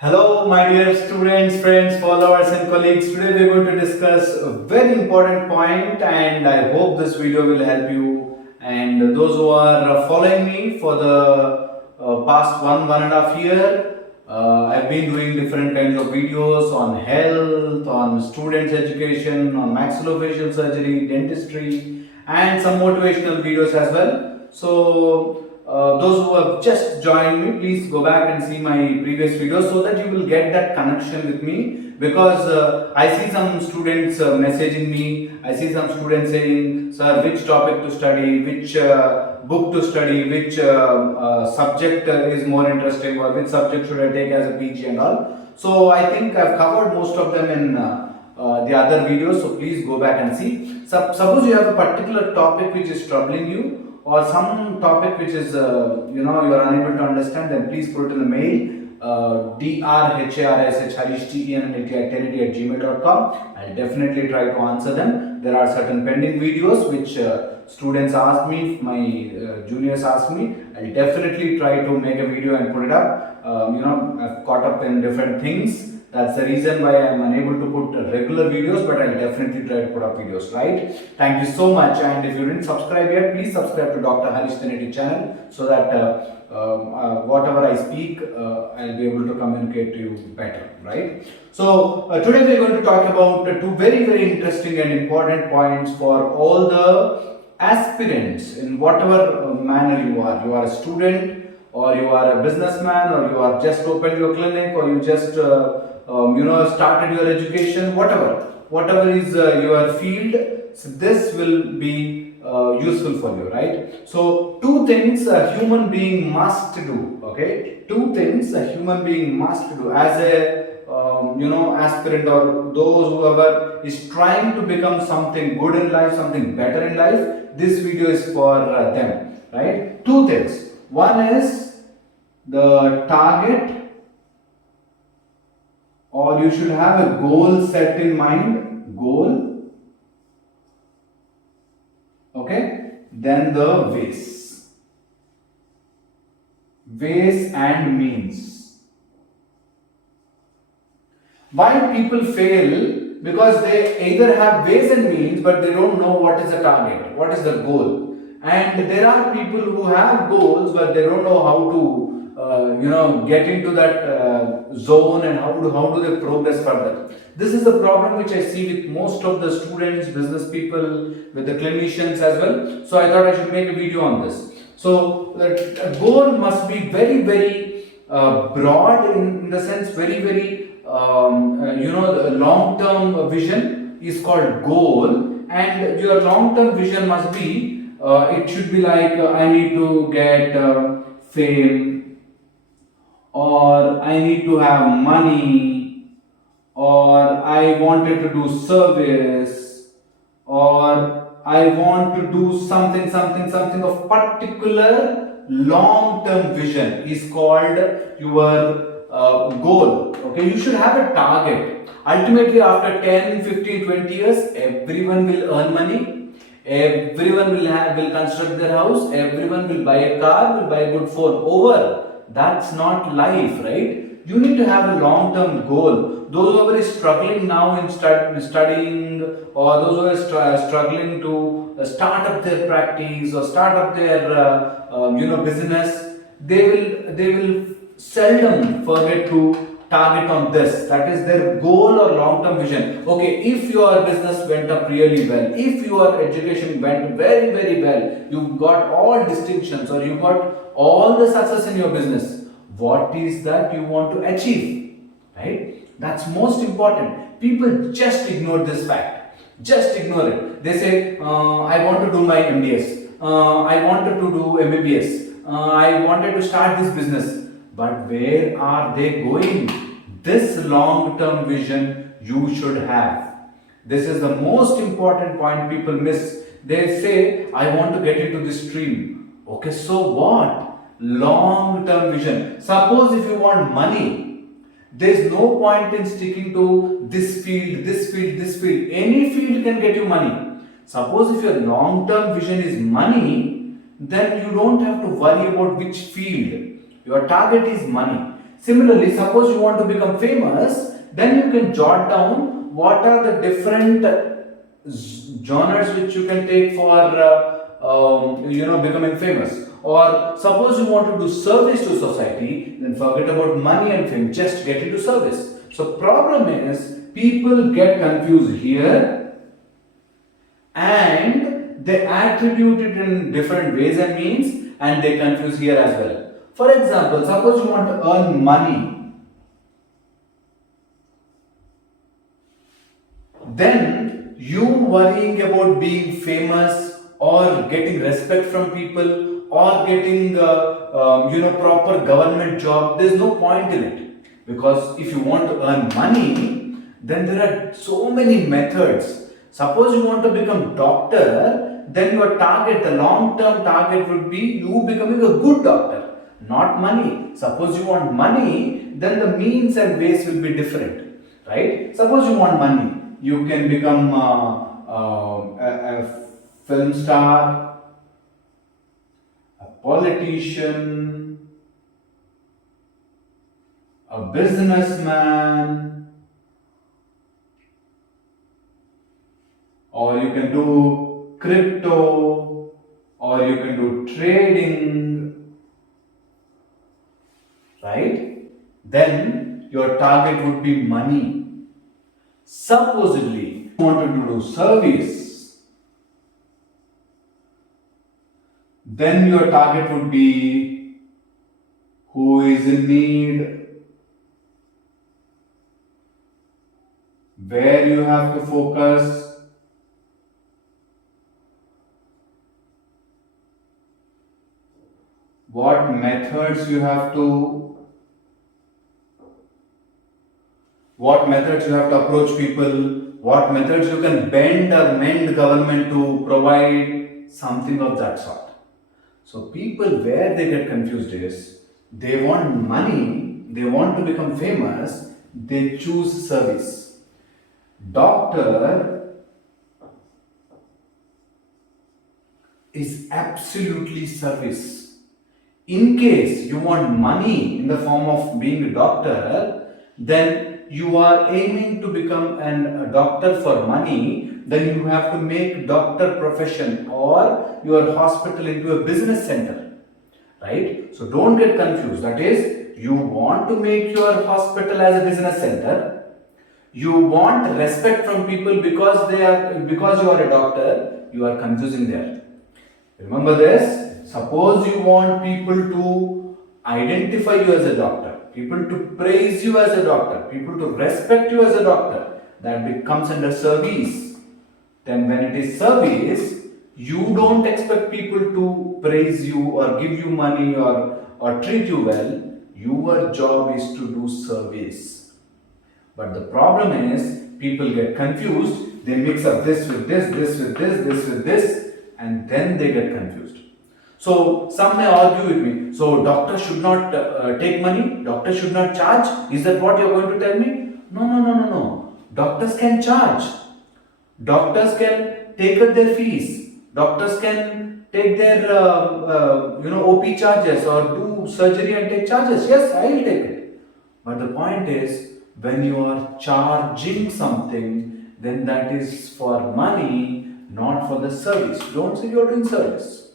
Hello, my dear students, friends, followers, and colleagues. Today we are going to discuss a very important point, and I hope this video will help you. And those who are following me for the past one and a half year, I've been doing different kinds of videos on health, on students' education, on maxillofacial surgery, dentistry, and some motivational videos as well. So those who have just joined me, please go back and see my previous videos so that you will get that connection with me, because I see some students messaging me. I see some students saying, sir, which topic to study, which book to study, which subject is more interesting, or which subject should I take as a PG and all. So I think I've covered most of them in the other videos, so please go back and see. Suppose you have a particular topic which is troubling you, or some topic which is you are unable to understand, then please put it in the mail, drharsh@gmail.com. I'll definitely try to answer them. There are certain pending videos which students asked me, my juniors asked me. I'll definitely try to make a video and put it up. I've caught up in different things. That's the reason why I'm unable to put regular videos, but I'll definitely try to put up videos, right? Thank you so much. And if you didn't subscribe yet, please subscribe to Dr. Harish Trinity channel, so that whatever I speak, I'll be able to communicate to you better, right? So today we're going to talk about two very, very interesting and important points for all the aspirants in whatever manner you are. You are a student, or you are a businessman, or you are just opened your clinic, or you just started your education, whatever is your field. So this will be useful for you, right? So two things a human being must do. Okay, two things a human being must do as a aspirant, or those whoever is trying to become something good in life, something better in life. This video is for them, right? Two things. One is the target, or you should have a goal set in mind. Goal. Okay, then the ways and means. Why people fail? Because they either have ways and means, but they don't know what is the target, what is the goal. And there are people who have goals, but they don't know how to get into that zone, and how do they progress further. This is a problem which I see with most of the students, business people, with the clinicians as well. So I thought I should make a video on this. So the goal must be very, very broad, in the sense very, very the long term vision is called goal. And your long term vision must be, it should be like, I need to get fame, or I need to have money, or I wanted to do service, or I want to do something of particular long term vision is called your goal. Okay, you should have a target. Ultimately, after 10, 15, 20 years, everyone will earn money, everyone will construct their house, everyone will buy a car, will buy a good phone. Over. That's not life, right? You need to have a long term goal. Those who are struggling now in studying, or those who are struggling to start up their practice, or start up their business, they will seldom forget to target on this. That is their goal or long term vision. Okay, if your business went up really well, if your education went very, very well, you got all distinctions, or you got all the success in your business, what is that you want to achieve, right? That's most important. People just ignore this fact, just ignore it. They say, I want to do my MBS, I wanted to do MBBS, I wanted to start this business. But where are they going? This long term vision you should have. This is the most important point people miss. They say, I want to get into this stream. Okay, so what? Long term vision. Suppose if you want money, there is no point in sticking to this field, this field, this field. Any field can get you money. Suppose if your long term vision is money, then you don't have to worry about which field. Your target is money. Similarly, suppose you want to become famous, then you can jot down what are the different genres which you can take for becoming famous. Or suppose you want to do service to society, then forget about money and fame, just get into service. So problem is people get confused here and they attribute it in different ways and means, and they confuse here as well. For example, suppose you want to earn money, then you worrying about being famous or getting respect from people or getting proper government job, there's no point in it, because if you want to earn money, then there are so many methods. Suppose you want to become doctor, then your target, the long term target would be you becoming a good doctor, not money. Suppose you want money, then the means and ways will be different, right? Suppose you want money, you can become a film star, a politician, a businessman, or you can do crypto, or you can do trading, right? Then your target would be money. Supposedly, you wanted to do service, then your target would be who is in need, where you have to focus, what methods you have to approach people, what methods you can bend or mend government to provide, something of that sort. So people, where they get confused is they want money, they want to become famous, they choose service. Doctor is absolutely service. In case you want money in the form of being a doctor, then you are aiming to become a doctor for money, then you have to make doctor profession or your hospital into a business center, right? So don't get confused. That is, you want to make your hospital as a business center, you want respect from people because you are a doctor, you are confusing there. Remember this. Suppose you want people to identify you as a doctor, people to praise you as a doctor, people to respect you as a doctor, that becomes under service. Then when it is service, you don't expect people to praise you or give you money or treat you well. Your job is to do service. But the problem is, people get confused, they mix up this with this, this with this, this with this, and then they get confused. So some may argue with me, so doctors should not take money, doctors should not charge. Is that what you are going to tell me? No. Doctors can charge. Doctors can take up their fees. Doctors can take their OP charges or do surgery and take charges. Yes, I will take it. But the point is, when you are charging something, then that is for money, not for the service. Don't say you are doing service.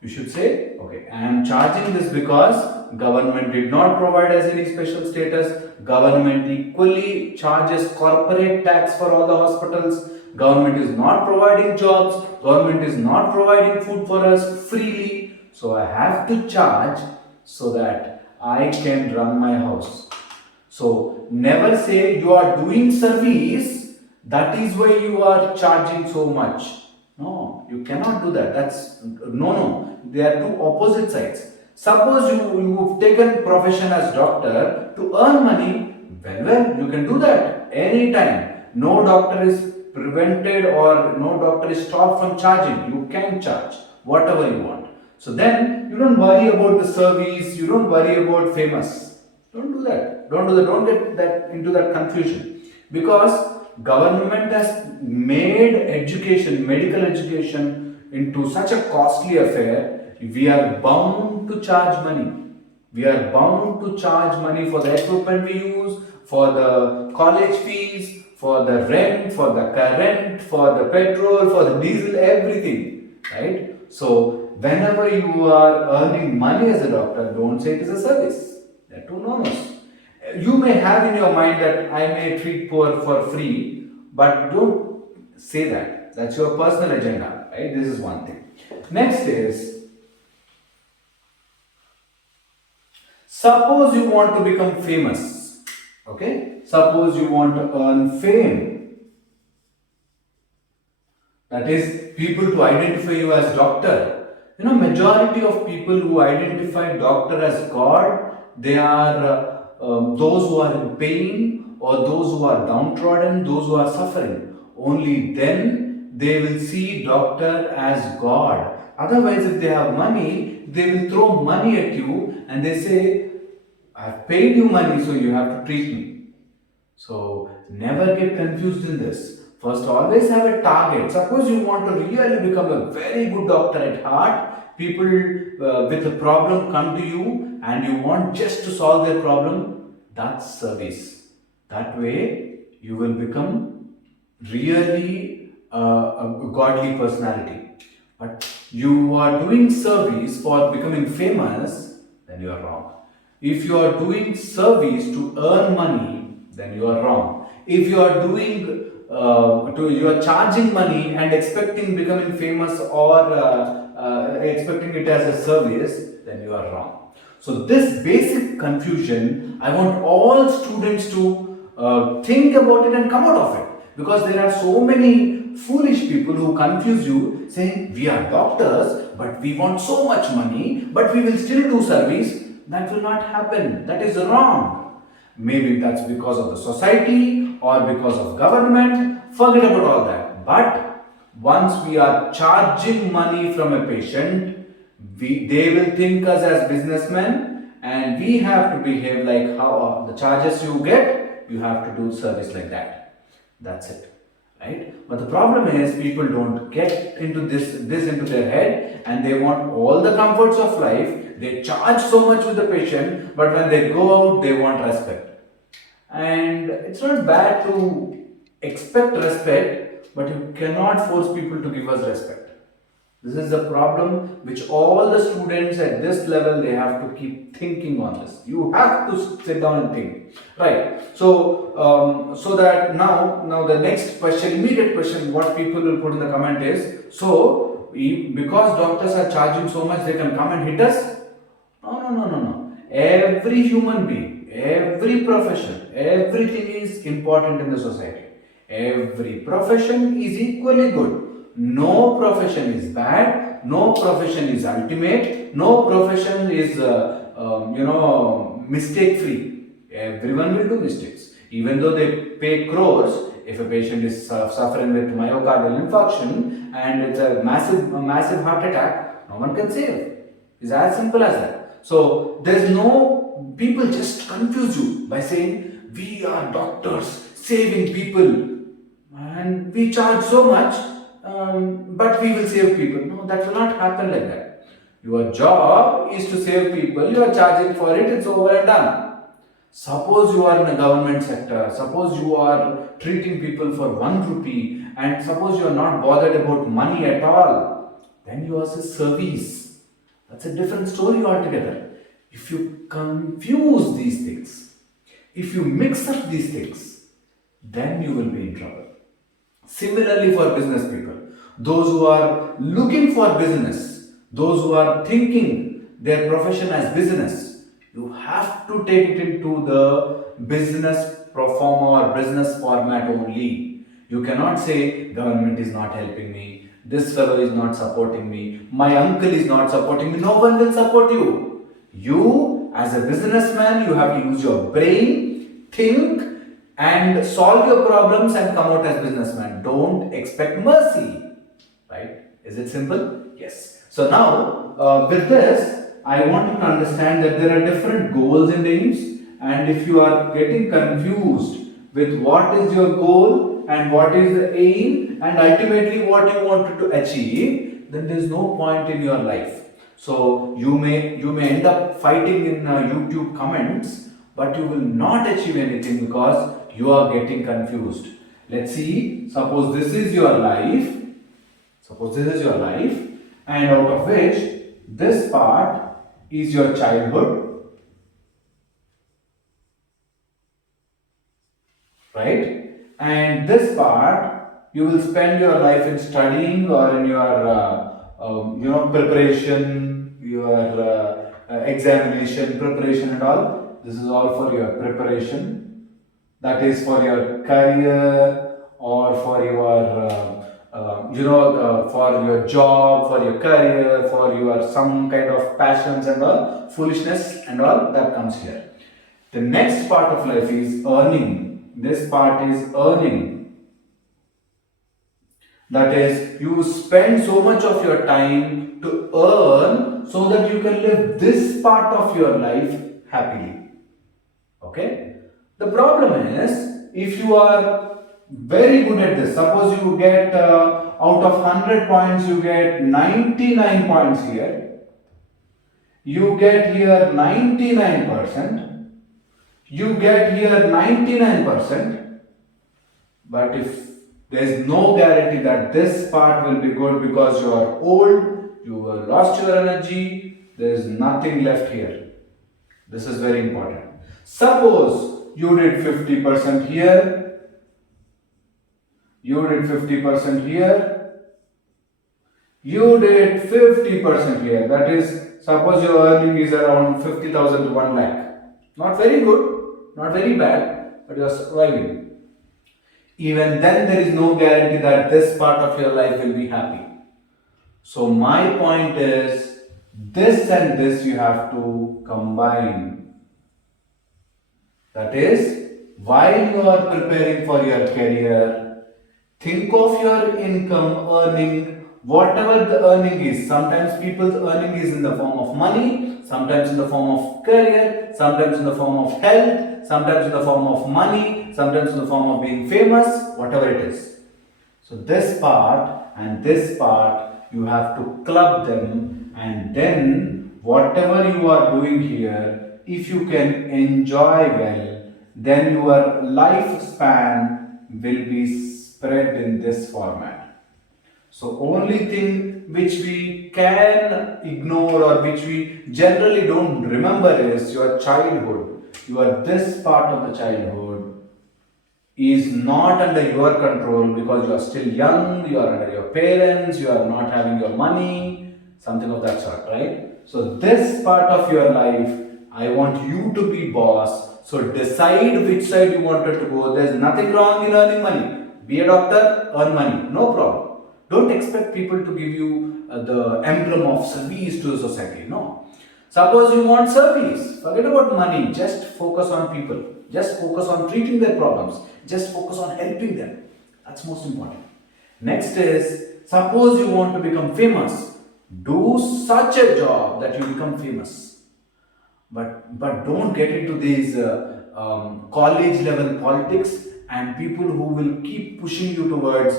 You should say, okay, I am charging this because government did not provide us any special status. Government equally charges corporate tax for all the hospitals. Government is not providing jobs. Government is not providing food for us freely. So I have to charge so that I can run my house. So never say you are doing service, that is why you are charging so much. No, you cannot do that. No. They are two opposite sides. Suppose you've taken profession as doctor to earn money, well, you can do that anytime. No doctor is prevented or no doctor is stopped from charging. You can charge whatever you want. So then you don't worry about the service, you don't worry about famous. Don't do that. Don't get that into that confusion. Because government has made education, medical education into such a costly affair, we are bound to charge money. We are bound to charge money for the equipment we use, for the college fees, for the rent, for the current, for the petrol, for the diesel, everything, right? So whenever you are earning money as a doctor, don't say it is a service. There are two no-nos. You may have in your mind that I may treat poor for free, but don't say that. That's your personal agenda, right? This is one thing. Next is, suppose you want to become famous, okay? Suppose you want to earn fame. That is, people to identify you as doctor. You know, majority of people who identify doctor as God, they are those who are in pain or those who are downtrodden, those who are suffering. Only then they will see doctor as God. Otherwise, if they have money, they will throw money at you and they say, I've paid you money, so you have to treat me. So never get confused in this. First, always have a target. Suppose you want to really become a very good doctor at heart, people with a problem come to you and you want just to solve their problem, that's service. That way, you will become really a godly personality. But you are doing service for becoming famous, then you are wrong. If you are doing service to earn money, then you are wrong. If you are doing you are charging money and expecting becoming famous or expecting it as a service, then you are wrong. So this basic confusion, I want all students to think about it and come out of it, because there are so many foolish people who confuse you, saying we are doctors but we want so much money but we will still do service. That will not happen. That is wrong. Maybe that's because of the society or because of government. Forget about all that. But once we are charging money from a patient, they will think us as businessmen, and we have to behave like how the charges you get, you have to do service like that. That's it, right? But the problem is people don't get into this into their head, and they want all the comforts of life. They charge so much with the patient, but when they go out, they want respect. And it's not bad to expect respect, but you cannot force people to give us respect. This is the problem which all the students at this level, they have to keep thinking on this. You have to sit down and think, right? So that now the next question, immediate question, what people will put in the comment is, so because doctors are charging so much, they can come and hit us? No. Every human being, every profession, everything is important in the society. Every profession is equally good. No profession is bad. No profession is ultimate. No profession is, mistake free. Everyone will do mistakes. Even though they pay crores, if a patient is suffering with myocardial infarction and it's a massive heart attack, no one can save. It's as simple as that. So there's no, people just confuse you by saying we are doctors saving people and we charge so much, but we will save people. No, that will not happen like that. Your job is to save people, you are charging for it, it's over and done. Suppose you are in a government sector, suppose you are treating people for 1 rupee, and suppose you are not bothered about money at all, then you are a service. That's a different story altogether. If you confuse these things, if you mix up these things, then you will be in trouble. Similarly for business people, those who are looking for business, those who are thinking their profession as business, you have to take it into the business pro forma or business format only. You cannot say government is not helping me, this fellow is not supporting me, my uncle is not supporting me. No one will support you. You, as a businessman, you have to use your brain, think, and solve your problems and come out as businessman. Don't expect mercy. Right? Is it simple? Yes. So now, with this, I want you to understand that there are different goals and aims. And if you are getting confused with what is your goal and what is the aim and ultimately what you wanted to achieve, then there is no point in your life. So you may end up fighting in YouTube comments, but you will not achieve anything because you are getting confused. Let's see. Suppose this is your life. Suppose this is your life, and out of which this part is your childhood, right? And this part you will spend your life in studying or in your preparation, your examination preparation and all. This is all for your preparation. That is for your career or for your for your job, for your career, for your some kind of passions and all, foolishness and all that comes here. The next part of life is earning. This part is earning. That is, you spend so much of your time to earn so that you can live this part of your life happily. Okay? The problem is, if you are very good at this, suppose you get out of 100 points, you get 99 points here, you get here 99%, you get here 99%, but if there is no guarantee that this part will be good because you are old, you have lost your energy, there is nothing left here. This is very important. Suppose you did 50% here, you did 50% here, you did 50% here. That is, suppose your earning is around 50,000 to 1 lakh. Not very good, not very bad, but you are surviving. Even then, there is no guarantee that this part of your life will be happy. So, my point is, this and this you have to combine. That is, while you are preparing for your career, think of your income earning, whatever the earning is. Sometimes people's earning is in the form of money, sometimes in the form of career, sometimes in the form of health, sometimes in the form of money, sometimes in the form of being famous, whatever it is. So this part and this part, you have to club them, and then whatever you are doing here, if you can enjoy well, then your lifespan will be spread in this format. So only thing which we can ignore or which we generally don't remember is your childhood. This part of the childhood is not under your control because you are still young, you are under your parents, you are not having your money, something of that sort, right? So this part of your life, I want you to be boss. So decide which side you wanted to go. There's nothing wrong in earning money. Be a doctor, earn money, no problem. Don't expect people to give you the emblem of service to the society. No. Suppose you want service, forget about money. Just focus on people. Just focus on treating their problems. Just focus on helping them. That's most important. Next is, suppose you want to become famous. Do such a job that you become famous. But don't get into these college level politics and people who will keep pushing you towards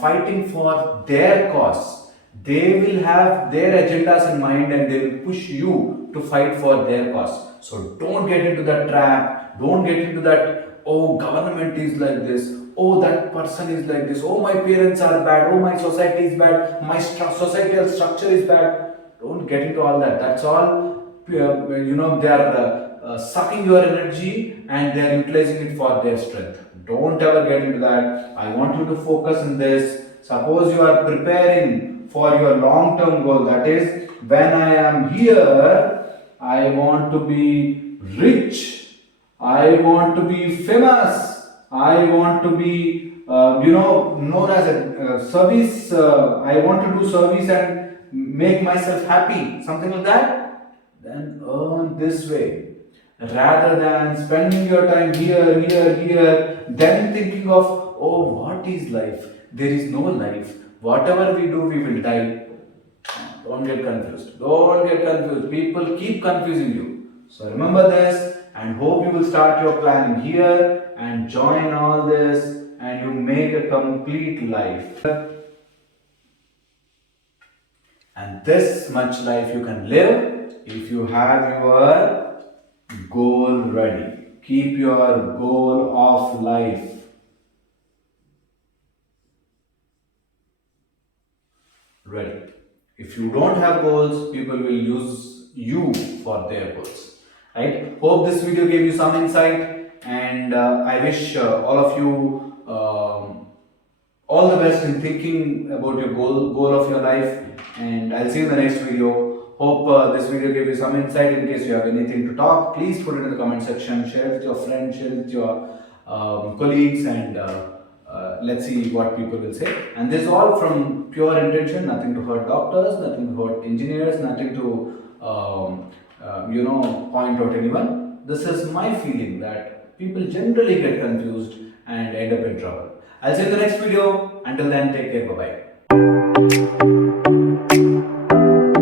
fighting for their cause. They will have their agendas in mind and they will push you to fight for their cause. So don't get into that trap. Don't get into that, oh, government is like this. Oh, that person is like this. Oh, my parents are bad. Oh, my society is bad. My societal structure is bad. Don't get into all that. That's all, they are sucking your energy and they are utilizing it for their strength. Don't ever get into that. I want you to focus on this. Suppose you are preparing for your long term goal, that is, when I am here, I want to be rich, I want to be famous, I want to be known as a service, I want to do service and make myself happy, something like that. Then earn this way, rather than spending your time here, then thinking of, oh, what is life? There is no life. Whatever we do, we will die. Don't get confused. Don't get confused. People keep confusing you. So remember this and hope you will start your planning here and join all this and you make a complete life. And this much life you can live if you have your goal ready. Keep your goal of life ready. If you don't have goals, people will use you for their goals. Right? Hope this video gave you some insight, and I wish all of you all the best in thinking about your goal of your life. And I'll see you in the next video. Hope this video gave you some insight. In case you have anything to talk, please put it in the comment section. Share it with your friends, share it with your colleagues, and let's see what people will say. And this is all from pure intention, nothing to hurt doctors, nothing to hurt engineers, nothing to point out anyone. This is my feeling that people generally get confused and end up in trouble. I'll see you in the next video. Until then, take care. Bye bye.